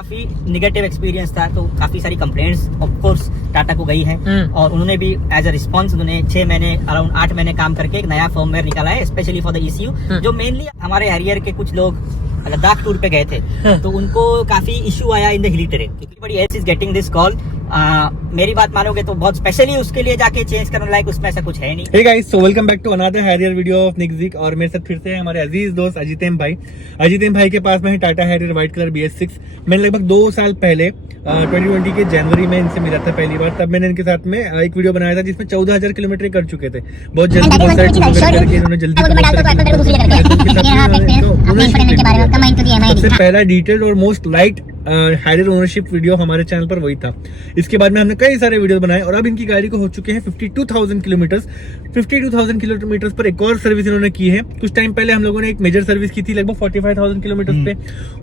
काफी negative experience था, तो काफी सारी कंप्लेंट्स ऑफ कोर्स टाटा को गई है और उन्होंने भी एज अ रिस्पांस उन्होंने 6 महीने अराउंड 8 महीने काम करके एक नया फर्मवेयर निकाला है स्पेशली फॉर द ECU। जो मेनली हमारे हैरियर के कुछ लोग लद्दाख टूर पे गए थे तो उनको काफी इशू आया in the hilly terrain. Everybody else is getting this call. मेरी बात मानोगे तो बहुत स्पेशली उसके लिए जाके चेंज करने लायक उसमें ऐसा कुछ है नहीं। Hey guys, so welcome back to another Harrier video of निकजिक। और मेरे साथ फिर से है हमारे अजीज दोस्त अजितेम भाई। अजितेम भाई के पास में है Tata Harrier white colour BS6। मैंने लगभग 2 साल पहले 2020 के जनवरी में इनसे मिला था पहली बार। तब मैंने इनके साथ में एक वीडियो बनाया था जिसमें 14,000 किलोमीटर कर चुके थे। बहुत जल्दी बहुत सारे करके इन्होंने जल्दी सबसे पहला डिटेल्ड और most light Harrier ownership video हमारे चैनल पर वही था। इसके बाद में हमने कई सारे वीडियो बनाए और अब इनकी गाड़ी को हो चुके हैं 52,000 किलोमीटर। 52,000 किलोमीटर पर एक और सर्विस इन्होंने की है। कुछ टाइम पहले हम लोगों ने एक मेजर सर्विस की थी लगभग 45,000 किलोमीटर पे।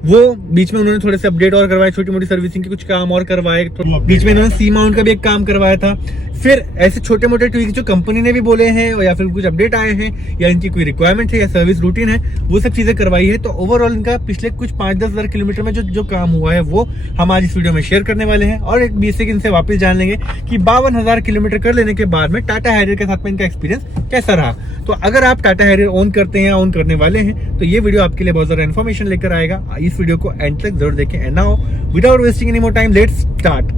वो बीच में उन्होंने थोड़े से अपडेट और करवाए, छोटी मोटी सर्विसिंग के कुछ काम और करवाए। बीच में इन्होंने सी माउंट का भी एक काम करवाया था। फिर ऐसे छोटे मोटे ट्वीक जो कंपनी ने भी बोले हैं या फिर कुछ अपडेट आए हैं या इनकी कोई रिक्वायरमेंट है या सर्विस रूटीन है, वो सब चीजें करवाई है। तो ओवरऑल इनका पिछले कुछ 5-10 हजार किलोमीटर में जो काम हुआ है वो हम आज इस वीडियो में शेयर करने वाले हैं। और एक बेसिक इनसे वापस जान लेंगे कि 52,000 किलोमीटर कर लेने के बाद में टाटा हैरियर के साथ में इनका एक्सपीरियंस कैसा रहा। तो अगर आप टाटा हैरियर ओन करते हैं या ओन करने वाले हैं तो ये वीडियो आपके लिए बहुत ज्यादा इन्फॉर्मेशन लेकर आएगा। इस वीडियो को एंड तक जरूर देखें। And now without wasting any more time, let's start.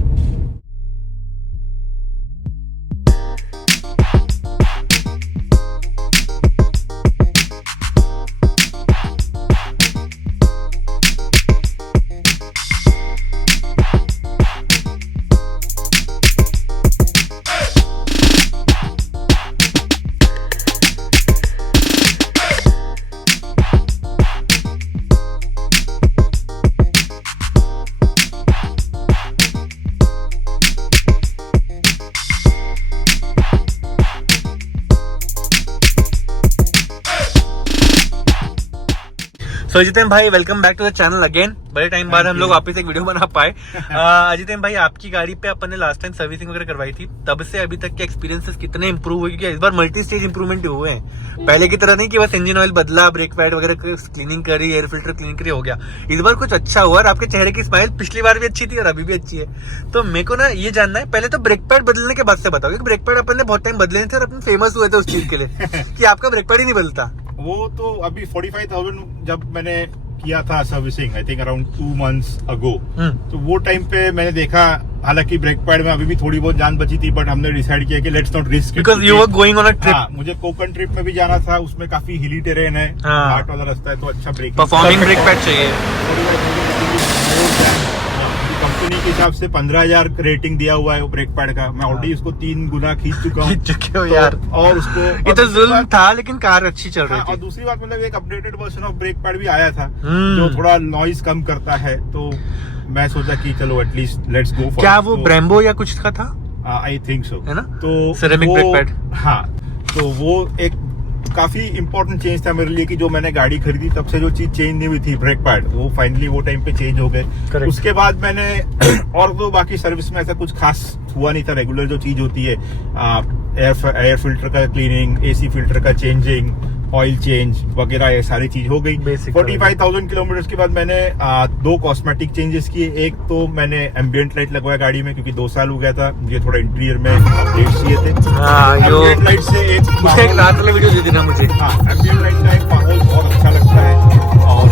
अजितेम भाई, welcome back to the channel again. बड़े टाइम बाद हम लोग वापस एक वीडियो बना पाए। अजितेम भाई, आपकी गाड़ी पे अपन ने लास्ट टाइम सर्विसिंग वगैरह करवाई थी, तब से अभी तक के एक्सपीरियंसेस कितने इंप्रूव हुए? क्योंकि इस बार मल्टी स्टेज इंप्रूवमेंट हुए हैं। पहले की तरह नहीं कि बस इंजन ऑयल बदला, ब्रेक पैड वगैरह क्लीनिंग करी, एयर फिल्टर क्लीन करी, हो गया। इस बार कुछ अच्छा हुआ और आपके चेहरे की स्माइल पिछली बार भी अच्छी थी और अभी भी अच्छी है। तो मेरे को ना ये जानना है, पहले तो ब्रेक पैड बदलने के बाद से बताओ, क्योंकि ब्रेक पैड अपन ने बहुत टाइम बदले थे और अपन फेमस हुए थे उस चीज के लिए कि आपका ब्रेक पैड ही नहीं बदलता। वो तो अभी 45,000 जब मैंने किया था servicing, I think around 2 months अगो, तो वो टाइम पे मैंने देखा, हालांकि ब्रेक पैड में अभी भी थोड़ी बहुत जान बची थी, बट हमने डिसाइड किया कि let's not risk because you were going on a trip. मुझे कोकन ट्रिप में भी जाना था, उसमें काफी हिली टेरेन है, घाट वाला रास्ता है, तो अच्छा ब्रेक परफॉर्मिंग ब्रेक पैड चाहिए। कंपनी के हिसाब से 15,000 रेटिंग दिया हुआ है वो ब्रेक पैड का। मैं ऑलरेडी उसको 3 गुना खींच चुका हूँ यार। और उसको ये तो जुल्म था, लेकिन कार अच्छी चल रही थी। और दूसरी बात, मतलब एक updated version of brake pad भी आया था जो थोड़ा नॉइज कम करता है, तो मैं सोचा कि चलो एटलीस्ट लेट्स गो फॉर। क्या वो ब्रेम्बो या कुछ का था? आई थिंक सो, है ना? तो सिरेमिक ब्रेक पैड। हाँ, तो वो एक काफी इंपॉर्टेंट चेंज था मेरे लिए कि जो मैंने गाड़ी खरीदी तब से जो चीज चेंज नहीं हुई थी, ब्रेक पैड, वो फाइनली वो टाइम पे चेंज हो गए। उसके बाद मैंने और तो बाकी सर्विस में ऐसा कुछ खास हुआ नहीं था। रेगुलर जो चीज होती है, एयर फिल्टर का क्लीनिंग, AC फिल्टर का चेंजिंग, ऑयल चेंज वगैरह, ये सारी चीज हो गई। 45,000 किलोमीटर के बाद मैंने 2 कॉस्मेटिक चेंजेस किए। एक तो मैंने एम्बियंट लाइट लगवाया गाड़ी में, क्योंकि 2 साल हो गया था, मुझे थोड़ा इंटीरियर में अपडेट्स चाहिए थे। एम्बियंट लाइट से एक रात वाला वीडियो दे देना मुझे। हाँ, एम्बियंट लाइट का एक माहौल बहुत अच्छा लगता है। और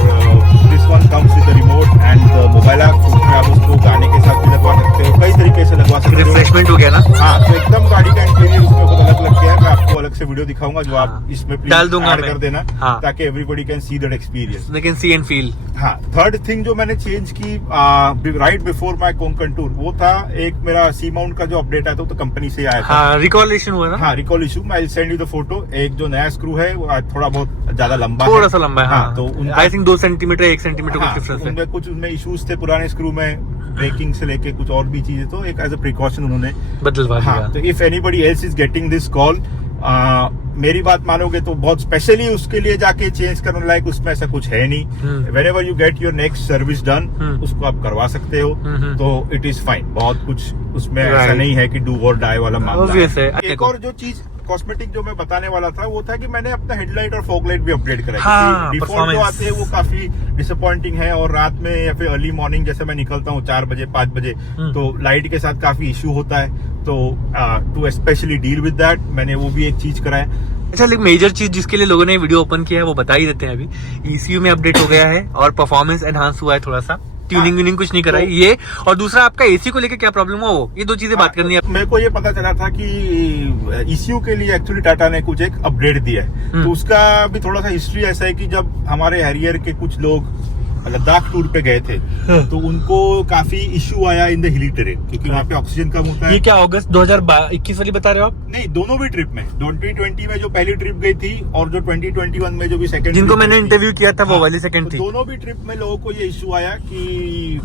this one comes with the remote and mobile app, उसमें आप उसको गाने के साथ भी लगवा सकते हो, कई तरीके से लगवा सकते हो। रिफ्रेशमेंट हो गया ना? हाँ, तो एकदम गाड़ी का इंटीरियर उसमें बहुत अलग लग गया है। मैं आपको अलग से वीडियो दिखाऊंगा जो आप इसमें डाल दूंगा ऐड कर देना, ताकि everybody can see that experience, they can see and feel. हाँ, थर्ड थिंग जो मैंने चेंज की right before my Konkan tour, वो था एक मेरा सी माउंट का जो अपडेट आया था, तो कंपनी से आया था। रिकॉल इशू हुआ ना? हाँ, रिकॉल इशू। मैं सेंड यू द फोटो। एक जो नया स्क्रू है वो थोड़ा बहुत ज्यादा लंबा है, थोड़ा सा लंबा है। हाँ, तो आई थिंक 2 सेंटीमीटर 1 सेंटीमीटर कुछ डिफरेंस है। कुछ उनमें इश्यूज थे पुराने स्क्रू में, ब्रेकिंग से लेके कुछ और भी चीजें, तो एक एज अ प्रिकॉशन उन्होंने बदलवा दिया। हाँ, तो if anybody else is getting this call, मेरी बात मानोगे तो बहुत स्पेशली उसके लिए जाके चेंज करने लायक उसमें ऐसा कुछ है नहीं। Whenever you get your next service done, उसको आप करवा सकते हो, तो इट इज फाइन। बहुत कुछ उसमें ऐसा नहीं है कि डू और डाई वाला मामला है। एक और जो चीज कॉस्मेटिक जो मैं बताने वाला था वो था कि मैंने अपना हेडलाइट और फॉगलाइट भी अपग्रेड करा। हाँ, डिफॉल्ट जो आते हैं वो काफी डिसअपॉइंटिंग है, और रात में या फिर अर्ली मॉर्निंग जैसे मैं निकलता हूँ 4 बजे 5 बजे तो लाइट के साथ काफी इश्यू होता है। तो to specially deal with that मैंने वो भी एक चीज कराया। अच्छा, एक मेजर चीज जिसके लिए लोगों ने वीडियो ओपन किया है वो बता ही देते हैं। अभी ECU में अपडेट हो गया है और परफॉर्मेंस एनहांस हुआ है थोड़ा सा, ट्यूनिंग कुछ नहीं कराई ये। और दूसरा आपका AC को लेकर क्या प्रॉब्लम हो, वो ये 2 चीजें बात करनी है। मेरे को ये पता चला था कि ECU के लिए एक्चुअली टाटा ने कुछ एक अपग्रेड दिया है, तो उसका भी थोड़ा सा हिस्ट्री ऐसा है कि जब हमारे हैरियर के कुछ लोग लद्दाख टूर पे गए थे तो उनको काफी इश्यू आया इन द हिली टेरेन, क्योंकि वहाँ पे ऑक्सीजन कम होता है। ये क्या अगस्त 2021 वाली बता रहे हो आप? नहीं, दोनों भी ट्रिप में, 2020 में जो पहली ट्रिप गई थी और जो 2021 में जो भी सेकंड, जिनको मैंने इंटरव्यू किया था वो वाली सेकंड तो थी। दोनों भी ट्रिप में लोगों को ये इश्यू आया कि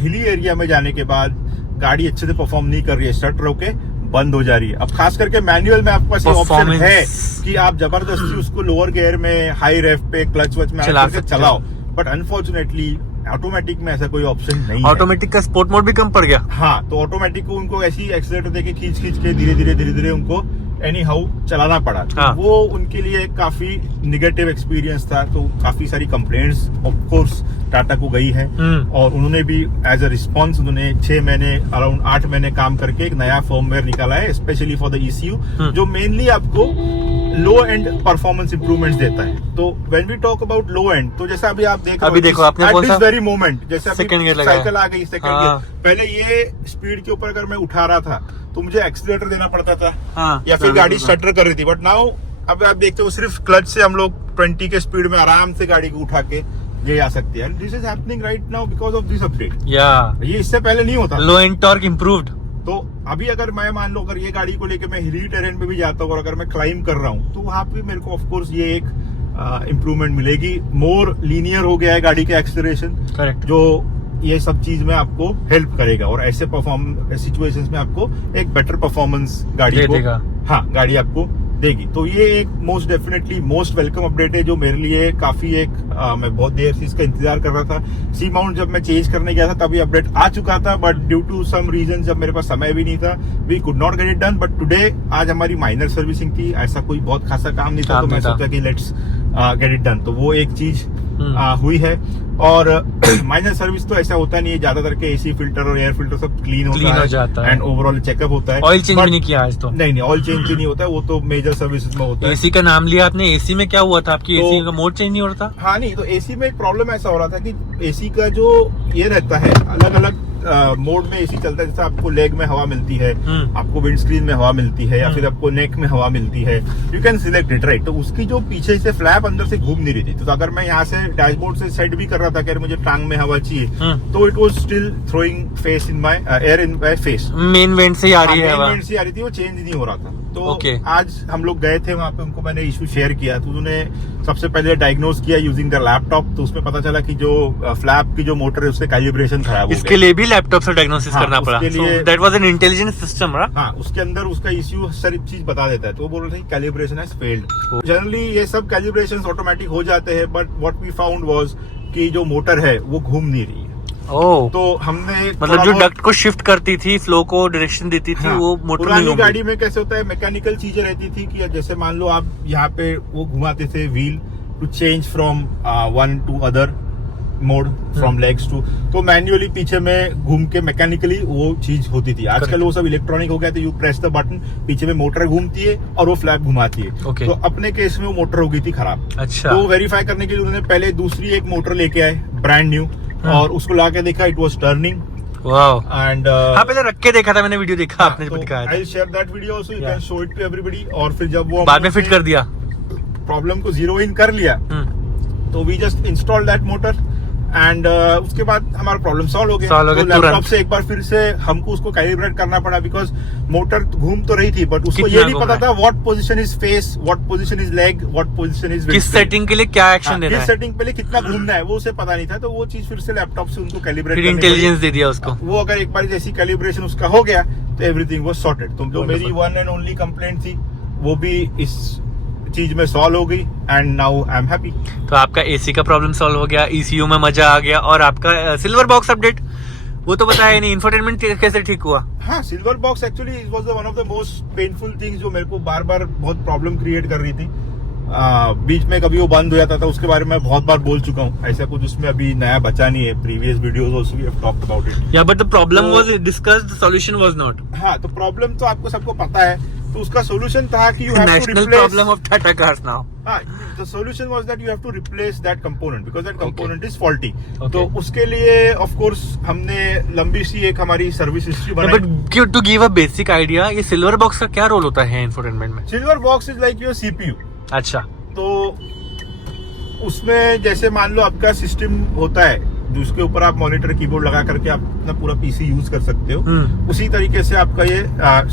हिली एरिया में जाने के बाद गाड़ी अच्छे से परफॉर्म नहीं कर रही है, स्टार्ट रोके बंद हो जा रही है। अब खास करके मैनुअल में आपके पास ऑप्शन है कि आप जबरदस्ती उसको लोअर गियर में हाई रेव पे क्लच वच में चलाओ, बट अनफॉर्चुनेटली ऑटोमेटिक में ऐसा कोई ऑप्शन नहीं है। ऑटोमेटिक का स्पोर्ट मोड भी कम पड़ गया। हाँ, तो ऑटोमेटिक को उनको ऐसी एक्सीलेटर देके खींच के धीरे धीरे उनको एनी हाउ चलाना पड़ा। हाँ। तो वो उनके लिए काफी निगेटिव एक्सपीरियंस था, तो काफी सारी कंप्लेंट्स ऑफ कोर्स टाटा को गई है, और उन्होंने भी एज अ रिस्पॉन्स उन्होंने 6 महीने अराउंड 8 महीने काम करके एक नया फर्मवेयर निकाला है स्पेशली फॉर द ECU, जो मेनली आपको लो एंड परफॉर्मेंस इंप्रूवमेंट्स देता है। तो when we talk about low end, तो जैसा अभी आप देख अभी देखो आपने कौन सा वेरी मोमेंट जैसे साइकिल आ गई सेकंड गियर, हाँ। पहले ये स्पीड के ऊपर अगर मैं उठा रहा था तो मुझे एक्सीलरेटर देना पड़ता था, हाँ, या फिर गाड़ी स्टटर कर रही थी, बट नाउ अब आप देखते हो सिर्फ क्लच से हम लोग 20 के स्पीड में आराम से गाड़ी को उठा के ले जा सकते हैं। This is happening right now because of this update. ये इससे पहले नहीं होता। लो एंड टॉर्क इंप्रूव्ड। तो अभी अगर मैं मान लो अगर ये गाड़ी को लेके मैं हिली टेरेन पे भी जाता हूँ और अगर मैं क्लाइंब कर रहा हूँ तो वहाँ पे मेरे को ऑफ कोर्स ये एक इम्प्रूवमेंट मिलेगी। मोर लीनियर हो गया है गाड़ी का एक्सेलरेशन, करेक्ट, जो ये सब चीज में आपको हेल्प करेगा और ऐसे सिचुएशंस में आपको एक बेटर परफॉर्मेंस गाड़ी को, हाँ, गाड़ी आपको देगी। तो ये एक most definitely most welcome update है, जो मेरे लिए काफी एक मैं बहुत देर से इसका इंतजार कर रहा था। सी माउंट जब मैं चेंज करने गया था तभी अपडेट आ चुका था, but due to some reason जब मेरे पास समय भी नहीं था, we could not get it done. But today आज हमारी माइनर सर्विसिंग थी, ऐसा कोई बहुत खासा काम नहीं था, तो मैं सोचा कि लेट्स गेट इट डन। तो वो एक चीज हुई है। और माइनर सर्विस तो ऐसा होता नहीं है, ज्यादातर के AC फिल्टर और एयर फिल्टर सब क्लीन होता है एंड ओवरऑल चेकअप होता है। ऑयल चेंज भी नहीं किया आज तो? नहीं, ऑयल चेंज भी नहीं होता है, वो तो मेजर सर्विसेज में होता है। AC का नाम लिया आपने, AC में क्या हुआ था आपकी? AC का मोड चेंज नहीं हो रहा था? हाँ, नहीं, तो AC में एक प्रॉब्लम ऐसा हो रहा था कि AC का जो ये रहता है अलग अलग मोड में AC चलता है। जैसे आपको लेग में हवा मिलती है, आपको विंडस्क्रीन में हवा मिलती है, या फिर आपको नेक में हवा मिलती है, you can select it, right. तो उसकी जो पीछे से फ्लैप अंदर से घूम नहीं रही थी, तो अगर मैं यहाँ से डैशबोर्ड से सेट भी कर रहा था कि मुझे टांग में हवा चाहिए, तो it was still throwing face in my air in my face. Main went से आ रही है, मेन वेंट से आ रही थी, वो चेंज नहीं हो रहा था। तो आज हम लोग गए थे वहाँ पे, उनको मैंने इशू शेयर किया, तो उन्होंने सबसे पहले डायग्नोज किया यूजिंग द लैपटॉप। तो उसमें पता चला कि जो फ्लैप की जो मोटर है उससे कैलिब्रेशन खराब हो गया। इसके लिए भी लैपटॉप से डायग्नोसिस करना पड़ा। That was an intelligent system. हाँ, उसके अंदर उसका इश्यू सारी चीज बता देता है। तो वो बोल रहे थे कैलिब्रेशन हैज फेल्ड। जनरली ये सब कैलिब्रेशंस ऑटोमेटिक हो जाते हैं, but what we found was कि जो मोटर है वो घूम नहीं रही है। तो हमने मतलब जो डक्ट को शिफ्ट करती थी, फ्लो को डायरेक्शन देती थी, वो मोटर पुरानी गाड़ी में कैसे होता है, मैकेनिकल चीजें रहती थी कि जैसे मान लो आप यहाँ पे वो घुमाते थे wheel to change from one to other mode, from legs to, तो मैन्युअली पीछे में घूम के मैकेनिकली वो चीज होती थी। आजकल वो सब इलेक्ट्रॉनिक हो गया, तो यू प्रेस द बटन, पीछे में मोटर घूमती है और वो फ्लैप घुमाती है। तो अपने केस में वो मोटर हो गई थी खराब। अच्छा। तो वेरीफाई करने के लिए उन्होंने पहले दूसरी एक मोटर लेके आए ब्रांड न्यू, और उसको ला के देखा, इट वाज टर्निंग। एंड हाँ, पहले रख के देखा था मैंने, वीडियो देखा आपने जो दिखाया था। I will share that video also, you can show it to everybody. और फिर जब वो बाद में फिट कर दिया, प्रॉब्लम को जीरो इन कर लिया, तो we just install that motor and उसके बाद हमारा प्रॉब्लम सॉल्व हो गया। तो लैपटॉप से एक बार फिर से हमको उसको कैलिब्रेट करना पड़ा, बिकॉज मोटर घूम तो रही थी बट उसको ये नहीं पता था what position is face, what position is leg, what position is किस सेटिंग के लिए क्या एक्शन देना है, किस सेटिंग पे कितना घूमना है, वो उसे पता नहीं था। तो वो चीज फिर से लैपटॉप से उनको कैलिब्रेट करने इंटेलिजेंस दे दिया उसको। वो अगर एक बार जैसी कैलिब्रेशन उसका हो गया तो एवरीथिंग वाज सॉर्टेड। तो जो मेरी वन एंड ओनली कंप्लेंट थी वो भी इस चीज में सॉल्व हो गई and now I am happy. तो आपका AC का प्रॉब्लम सॉल्व हो गया, ECU में मजा आ गया, और आपका सिल्वर बॉक्स अपडेट वो तो बताया नहीं, इंफोटेनमेंट कैसे ठीक हुआ? हाँ, silver box actually was one of the most painful things जो मेरे को बार बार बहुत प्रॉब्लम क्रिएट कर रही थी। बीच में कभी वो बंद हो जाता था, उसके बारे में बहुत बार बोल चुका हूँ। ऐसा कुछ उसमें अभी नया बचा नहीं है। Previous videos also we have talked about it. या but the problem was discussed, the solution was not. हाँ, तो प्रॉब्लम तो आपको सबको पता है। तो उसका सॉल्यूशन था कि you have to national replace problem of Tata cars now. The solution was that you have to replace that component because that component is faulty. Okay. तो उसके लिए ऑफ कोर्स हमने लंबी सी एक हमारी सर्विस हिस्ट्री बनाई। But to give a basic idea, ये सिल्वर बॉक्स का क्या रोल होता है इंफोटेनमेंट में? Silver box is like your CPU. अच्छा, तो उसमें जैसे मान लो आपका सिस्टम होता है जिसके ऊपर आप मॉनिटर कीबोर्ड लगा करके आप अपना पूरा पीसी यूज कर सकते हो, उसी तरीके से आपका ये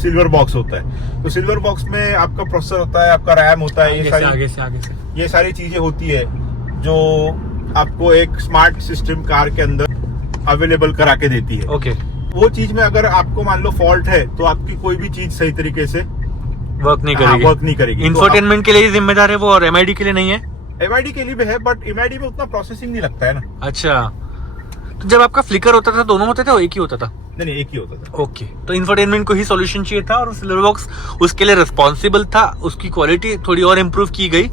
सिल्वर बॉक्स होता है। तो सिल्वर बॉक्स में आपका प्रोसेसर होता है, आपका रैम होता है, ये सारी चीजें होती है जो आपको एक स्मार्ट सिस्टम कार के अंदर अवेलेबल करा के देती है। ओके। वो चीज में अगर आपको मान लो फॉल्ट है तो आपकी कोई भी चीज सही तरीके से वर्क नहीं करेगी। इंफोटेनमेंट के लिए जिम्मेदार है वो, और एमआईडी के लिए नहीं है? एमआईडी के लिए भी है, बट एमआईडी में उतना प्रोसेसिंग नहीं लगता है ना। अच्छा, तो जब आपका फ्लिकर होता था दोनों होते थे, एक ही होता था? नहीं, एक ही होता था। ओके, तो इंफोटेनमेंट को ही सॉल्यूशन चाहिए था और सिल्वर बॉक्स उसके लिए रिस्पॉन्सिबल था। उसकी क्वालिटी थोड़ी और इम्प्रूव की गई,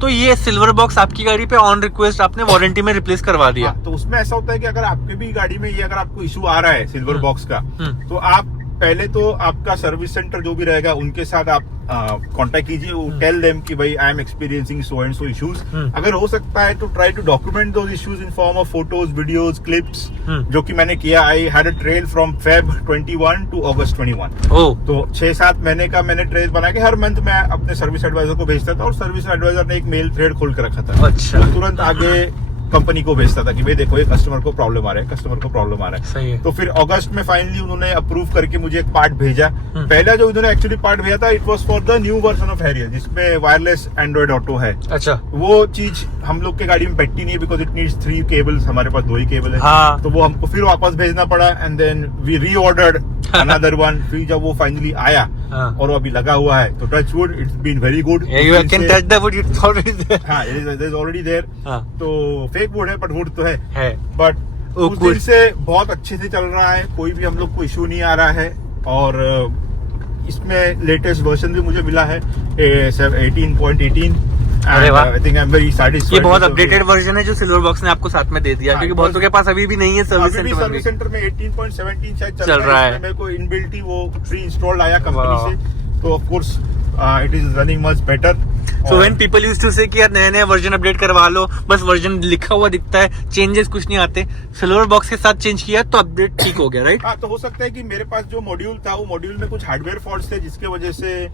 तो ये सिल्वर बॉक्स आपकी गाड़ी पे ऑन रिक्वेस्ट आपने वारंटी में रिप्लेस करवा दिया। तो उसमें ऐसा होता है कि अगर आपके भी गाड़ी में ये अगर आपको इशू आ रहा है सिल्वर बॉक्स का, तो आप पहले तो आपका सर्विस सेंटर जो भी रहेगा उनके साथ आप कांटेक्ट कीजिए। टेल देम कि भाई I am experiencing so and so issues. अगर हो सकता है तो try to document those issues in form of photos, videos, clips, जो कि मैंने किया। I had a trail from Feb 21 to August 21। तो 6-7 महीने का मैंने ट्रेल बना के हर मंथ मैं अपने सर्विस एडवाइजर को भेजता था, और सर्विस एडवाइजर ने एक मेल थ्रेड खोल कर रखा था। अच्छा। तुरंत आगे कंपनी को भेजता था कि भाई देखो ये कस्टमर को प्रॉब्लम आ रहा है, सही है। तो फिर अगस्त में फाइनली उन्होंने अप्रूव करके मुझे एक पार्ट भेजा। पहला जो उन्होंने एक्चुअली पार्ट भेजा था, it was for the new version of Harrier जिसमें वायरलेस एंड्रॉइड ऑटो है। अच्छा, वो चीज हम लोग के गाड़ी में बैठती नहीं है बिकॉज इट नीड्स 3 केबल्स। हमारे पास 2 ही केबल है। हाँ। तो वो हमको फिर वापस भेजना पड़ा, and then we reordered another one. फिर जब वो फाइनली आया और वो अभी लगा हुआ है, तो touch wood, it's been very good. You can touch the wood, it's already there. हाँ, it is already there। हाँ। तो फेक वुड है बट वुड तो है। बट उस दिन से बहुत अच्छे से चल रहा है, कोई भी हम लोग को इशू नहीं आ रहा है। और इसमें लेटेस्ट वर्जन भी मुझे मिला है 18.18। अरे वाह। I think I am very satisfied. ये बहुत अपडेटेड वर्जन है जो सिल्वर बॉक्स ने आपको साथ में दे दिया, क्योंकि बहुतों के पास अभी भी नहीं है सर्विस सेंटर में 18.17 शायद चल रहा है। मेरे को इनबिल्ट ही वो प्री इंस्टॉल्ड आया कंपनी से, तो of course it is running much better. So when people used to say कि यार नया वर्जन अपडेट करवा लो, बस वर्जन लिखा हुआ दिखता है, चेंजेस कुछ नहीं आते, सिल्वर बॉक्स के साथ चेंज किया तो अपडेट ठीक हो गया, राइट? हाँ, तो हो सकता है कि मेरे पास जो मॉड्यूल था वो मॉड्यूल में कुछ हार्डवेयर फॉल्ट्स थे जिसके वजह से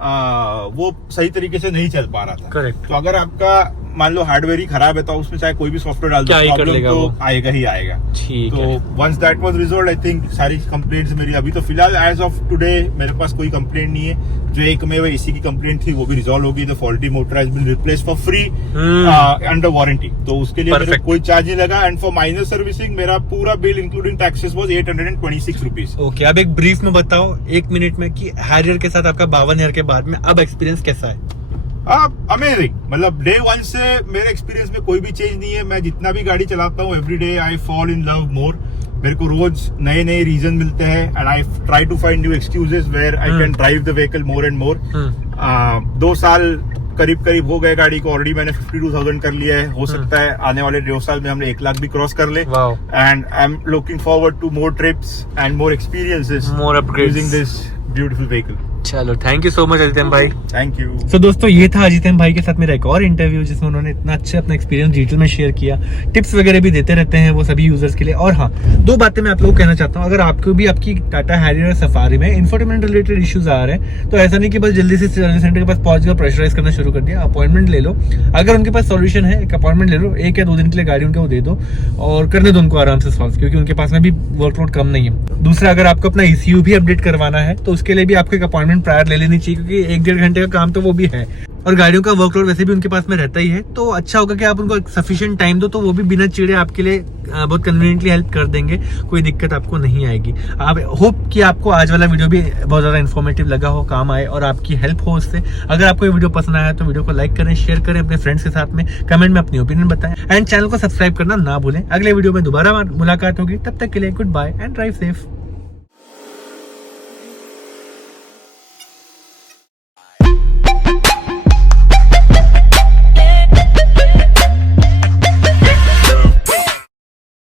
वो सही तरीके से नहीं चल पा रहा था। करेक्ट। तो अगर आपका मान लो हार्डवेयर ही खराब है तो उसमें चाहे कोई भी सॉफ्टवेयर डाल दो, प्रॉब्लम तो आएगा ही आएगा। ठीक तो है। Once that was resolved, I think सारी कंप्लेंट्स मेरी अभी तो फिलहाल एज ऑफ टुडे मेरे पास कोई कंप्लेंट नहीं है। जो एक में एसी की कंप्लेंट थी वो भी रिजॉल्व होगी। The faulty motor has been replaced for free under warranty, तो उसके लिए मेरे कोई चार्ज नहीं लगा। एंड फॉर माइनर सर्विसिंग मेरा पूरा bill including taxes was 826 rupees. Okay, अब एक ब्रीफ में बताओ 1 मिनट में कि हैरियर के साथ आपका 52 ईयर के बाद में अब एक्सपीरियंस कैसा है? अमेजिंग, मतलब डे 1 से मेरे एक्सपीरियंस में कोई भी चेंज नहीं है। मैं जितना भी गाड़ी चलाता हूँ every day I fall in love more. मेरे को रोज नए नए रीजन मिलते हैं, and I try to find new excuses where I can drive the vehicle more and more. 2 साल करीब हो गए गाड़ी को, ऑलरेडी मैंने 52,000 कर लिया है। हो सकता है आने वाले 2 साल में हम 1 लाख भी क्रॉस कर ले। And I am looking forward to more trips and more experiences, more upgrades using this beautiful vehicle. चलो, thank you so much Ajitam भाई। Thank you. तो दोस्तों ये था अजितम भाई के साथ मेरा एक और इंटरव्यू जिसमें उन्होंने इतना अच्छा अपना एक्सपीरियंस डिटेल में शेयर किया। टिप्स वगैरह भी देते रहते हैं वो सभी यूजर्स के लिए। और हाँ, 2 बातें मैं आप लोगों को कहना चाहता हूँ। अगर आपको भी आपकी टाटा हैरियर सफारी में इंफोटेनमेंट रिलेटेड इश्यूज आ रहे हैं तो ऐसा नहीं कि बस जल्दी से सर्विस सेंटर के पास पहुंच गया, प्रेशराइज करना शुरू कर दिया। अपॉइंटमेंट ले लो, अगर उनके पास सॉल्यूशन है एक अपॉइंटमेंट ले लो, 1 या 2 दिन के लिए गाड़ी उनको दे दो और करने दो उनको आराम से सॉल्व, क्योंकि उनके पास में भी वर्कलोड कम नहीं है। दूसरा, अगर आपको अपना ECU भी अपडेट करवाना है तो उसके लिए भी आपको एक अपॉइंटमेंट अपॉइंटमेंट प्रायर ले लेनी चाहिए, क्योंकि 1-1.5 घंटे का काम तो वो भी है, और गाड़ियों का वर्कलोड वैसे भी उनके पास में रहता ही है। तो अच्छा होगा कि आप उनको सफिशिएंट टाइम दो, तो वो भी बिना चिड़े आपके लिए बहुत कन्वीनियंटली हेल्प कर देंगे, कोई दिक्कत आपको नहीं आएगी। आप होप कि आपको आज वाला वीडियो भी बहुत ज़्यादा इन्फॉर्मेटिव लगा हो, काम आए और आपकी हेल्प हो उससे। अगर आपको ये वीडियो पसंद आया तो वीडियो को लाइक करें, शेयर करें अपने फ्रेंड्स के साथ में, कमेंट में अपनी ओपिनियन बताएं एंड चैनल को सब्सक्राइब करना ना भूलें। अगले वीडियो में दोबारा मुलाकात होगी, तब तक के लिए goodbye and drive safe.